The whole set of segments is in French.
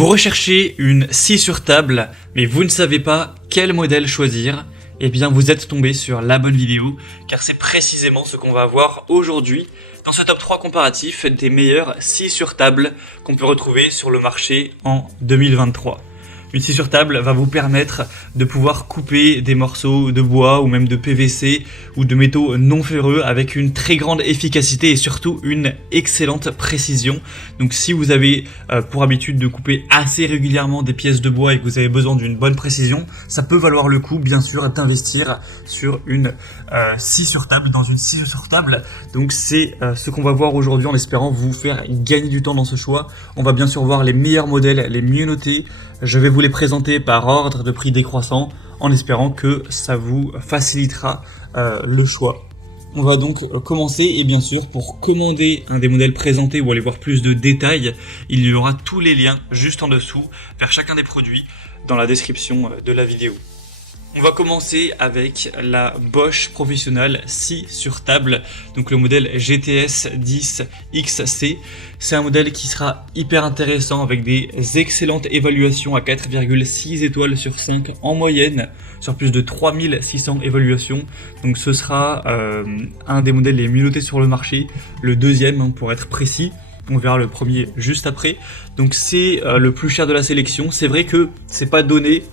Vous recherchez une scie sur table, mais vous ne savez pas quel modèle choisir. Eh bien, vous êtes tombé sur la bonne vidéo, car c'est précisément ce qu'on va voir aujourd'hui dans ce top 3 comparatif des meilleures scies sur table qu'on peut retrouver sur le marché en 2023. Une scie sur table va vous permettre de pouvoir couper des morceaux de bois ou même de PVC ou de métaux non ferreux avec une très grande efficacité et surtout une excellente précision. Donc si vous avez pour habitude de couper assez régulièrement des pièces de bois et que vous avez besoin d'une bonne précision, ça peut valoir le coup bien sûr d'investir sur une scie sur table, dans une scie sur table. Donc c'est ce qu'on va voir aujourd'hui en espérant vous faire gagner du temps dans ce choix. On va bien sûr voir les meilleurs modèles, les mieux notés. Je vais vous les présenter par ordre de prix décroissant en espérant que ça vous facilitera le choix. On va donc commencer et bien sûr pour commander un des modèles présentés ou aller voir plus de détails, il y aura tous les liens juste en dessous vers chacun des produits dans la description de la vidéo. On va commencer avec la Bosch Professional scie sur table, donc le modèle GTS 10 XC. C'est un modèle qui sera hyper intéressant avec des excellentes évaluations à 4,6 étoiles sur 5 en moyenne, sur plus de 3600 évaluations. Donc ce sera un des modèles les mieux notés sur le marché, le deuxième pour être précis. On verra le premier juste après. Donc c'est le plus cher de la sélection. C'est vrai que c'est pas donné.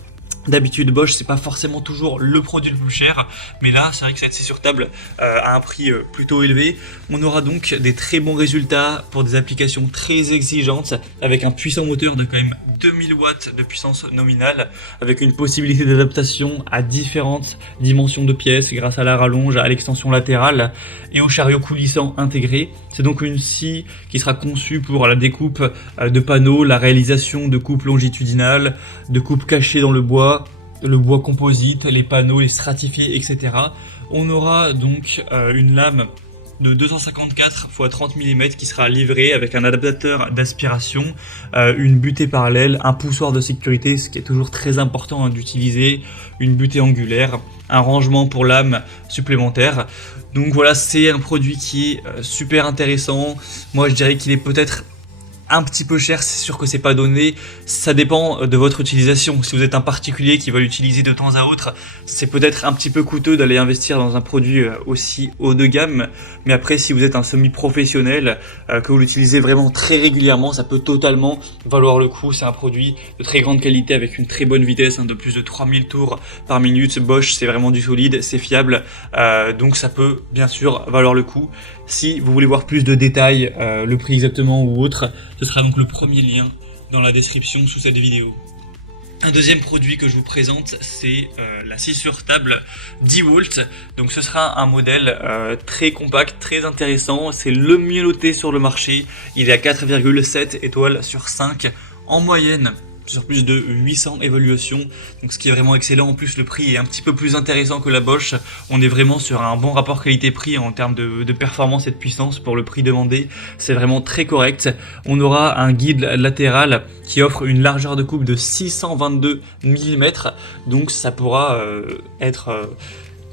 D'habitude Bosch c'est pas forcément toujours le produit le plus cher, mais là c'est vrai que cette scie sur table a un prix plutôt élevé. On aura donc des très bons résultats pour des applications très exigeantes avec un puissant moteur de quand même 2000 watts de puissance nominale, avec une possibilité d'adaptation à différentes dimensions de pièces grâce à la rallonge, à l'extension latérale et au chariot coulissant intégré. C'est donc une scie qui sera conçue pour la découpe de panneaux, la réalisation de coupes longitudinales, de coupes cachées dans le bois composite, les panneaux, les stratifiés, etc. On aura donc une lame de 254 x 30 mm qui sera livrée avec un adaptateur d'aspiration, une butée parallèle, un poussoir de sécurité, ce qui est toujours très important d'utiliser, une butée angulaire, un rangement pour lame supplémentaire. Donc voilà, c'est un produit qui est super intéressant. Moi je dirais qu'il est peut-être un petit peu cher, c'est sûr que c'est pas donné, ça dépend de votre utilisation. Si vous êtes un particulier qui va l'utiliser de temps à autre, c'est peut-être un petit peu coûteux d'aller investir dans un produit aussi haut de gamme, mais après si vous êtes un semi-professionnel, que vous l'utilisez vraiment très régulièrement, ça peut totalement valoir le coup. C'est un produit de très grande qualité avec une très bonne vitesse, de plus de 3000 tours par minute. Bosch c'est vraiment du solide, c'est fiable, donc ça peut bien sûr valoir le coup. Si vous voulez voir plus de détails, le prix exactement ou autre, ce sera donc le premier lien dans la description sous cette vidéo. Un deuxième produit que je vous présente, c'est la scie sur table DeWalt. Donc ce sera un modèle très compact, très intéressant. C'est le mieux noté sur le marché. Il est à 4,7 étoiles sur 5 en moyenne, sur plus de 800 évaluations, donc ce qui est vraiment excellent. En plus le prix est un petit peu plus intéressant que la Bosch, on est vraiment sur un bon rapport qualité-prix en termes de performance et de puissance pour le prix demandé, c'est vraiment très correct. On aura un guide latéral qui offre une largeur de coupe de 622 mm, donc ça pourra être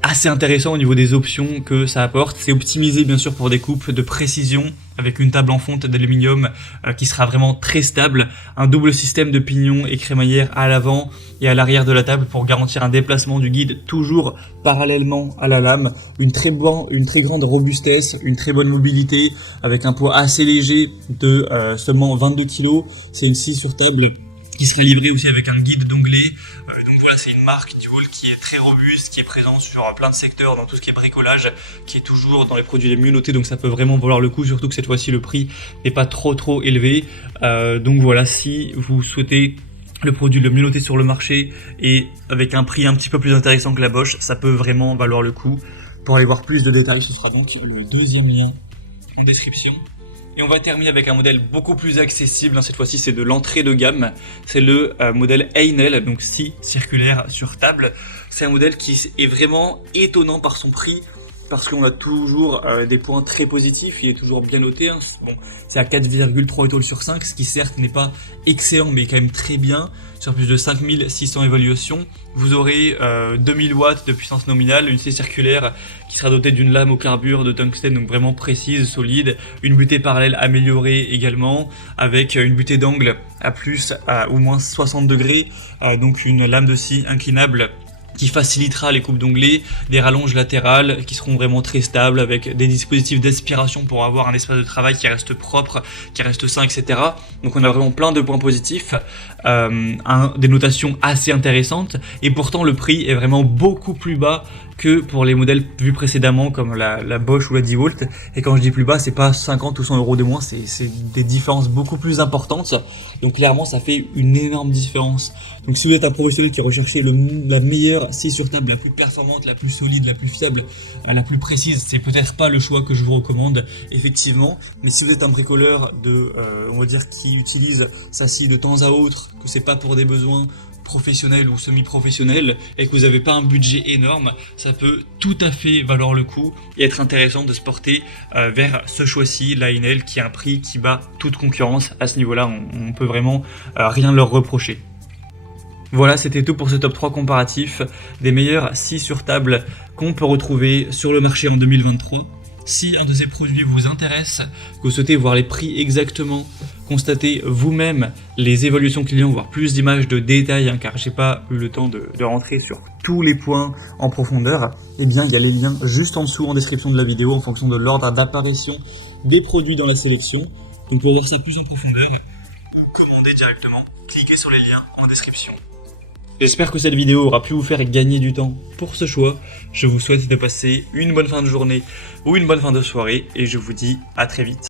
assez intéressant au niveau des options que ça apporte. C'est optimisé bien sûr pour des coupes de précision avec une table en fonte d'aluminium qui sera vraiment très stable, un double système de pignon et crémaillère à l'avant et à l'arrière de la table pour garantir un déplacement du guide toujours parallèlement à la lame, une très grande robustesse, une très bonne mobilité avec un poids assez léger de seulement 22 kg. C'est une scie sur table qui sera livrée aussi avec un guide d'onglet. Donc voilà, c'est une marque DeWalt qui est très robuste, qui est présente sur plein de secteurs, dans tout ce qui est bricolage, qui est toujours dans les produits les mieux notés, donc ça peut vraiment valoir le coup, surtout que cette fois-ci le prix n'est pas trop élevé. Donc voilà, si vous souhaitez le produit le mieux noté sur le marché et avec un prix un petit peu plus intéressant que la Bosch, ça peut vraiment valoir le coup. Pour aller voir plus de détails, ce sera donc le deuxième lien en description. Et on va terminer avec un modèle beaucoup plus accessible, cette fois-ci c'est de l'entrée de gamme, c'est le modèle Einel, donc scie circulaire sur table. C'est un modèle qui est vraiment étonnant par son prix. parce qu'on a toujours des points très positifs, il est toujours bien noté, hein. Bon, c'est à 4,3 étoiles sur 5, ce qui certes n'est pas excellent, mais quand même très bien, sur plus de 5600 évaluations. Vous aurez 2000 watts de puissance nominale, une scie circulaire qui sera dotée d'une lame au carbure de tungstène, donc vraiment précise, solide, une butée parallèle améliorée également, avec une butée d'angle à plus à au moins 60 degrés, donc une lame de scie inclinable qui facilitera les coupes d'onglets, des rallonges latérales qui seront vraiment très stables avec des dispositifs d'aspiration pour avoir un espace de travail qui reste propre, qui reste sain, etc. Donc on a vraiment plein de points positifs, des notations assez intéressantes et pourtant le prix est vraiment beaucoup plus bas que pour les modèles vus précédemment comme la Bosch ou la DeWalt. Et quand je dis plus bas, c'est pas 50 ou 100 euros de moins, c'est des différences beaucoup plus importantes. Donc clairement, ça fait une énorme différence. Donc si vous êtes un professionnel qui recherchez la meilleure scie sur table, la plus performante, la plus solide, la plus fiable, la plus précise, c'est peut-être pas le choix que je vous recommande, effectivement. Mais si vous êtes un bricoleur on va dire, qui utilise sa scie de temps à autre, que c'est pas pour des besoins professionnel ou semi-professionnel et que vous n'avez pas un budget énorme, ça peut tout à fait valoir le coup et être intéressant de se porter vers ce choix-ci, la Enel, qui a un prix qui bat toute concurrence. À ce niveau-là, on peut vraiment rien leur reprocher. Voilà, c'était tout pour ce top 3 comparatif des meilleures scies sur table qu'on peut retrouver sur le marché en 2023. Si un de ces produits vous intéresse, que vous souhaitez voir les prix exactement, constater vous-même les évaluations clients, voir plus d'images de détails, hein, car j'ai pas eu le temps de rentrer sur tous les points en profondeur, eh bien il y a les liens juste en dessous en description de la vidéo en fonction de l'ordre d'apparition des produits dans la sélection. Donc pour voir ça plus en profondeur, ou commander directement, cliquez sur les liens en description. J'espère que cette vidéo aura pu vous faire gagner du temps pour ce choix. Je vous souhaite de passer une bonne fin de journée ou une bonne fin de soirée et je vous dis à très vite.